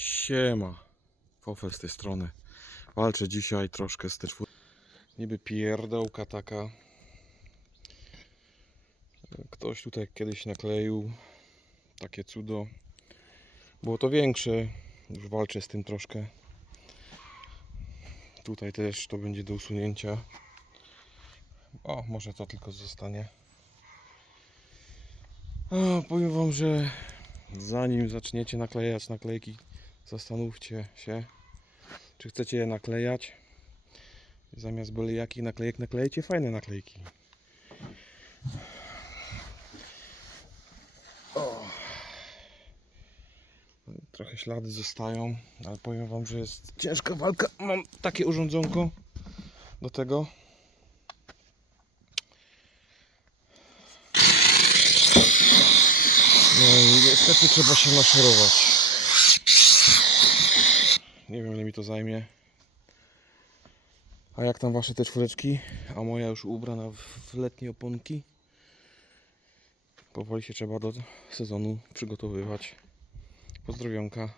Siema. Fofel z tej strony. Walczę dzisiaj troszkę z te czwór... Niby pierdołka taka. Ktoś tutaj kiedyś nakleił takie cudo. Było to większe. Już walczę z tym troszkę. Tutaj też to będzie do usunięcia. O, może to tylko zostanie. A, powiem Wam, że zanim zaczniecie naklejać naklejki, zastanówcie się, czy chcecie je naklejać. Zamiast byle jakich naklejek naklejcie fajne naklejki. Trochę ślady zostają, ale powiem Wam, że jest ciężka walka. Mam takie urządzonko do tego. No niestety trzeba się naszerować. Nie wiem ile mi to zajmie. A jak tam wasze te czwóreczki? A moja już ubrana w letnie oponki. Powoli się trzeba do sezonu przygotowywać. Pozdrowionka.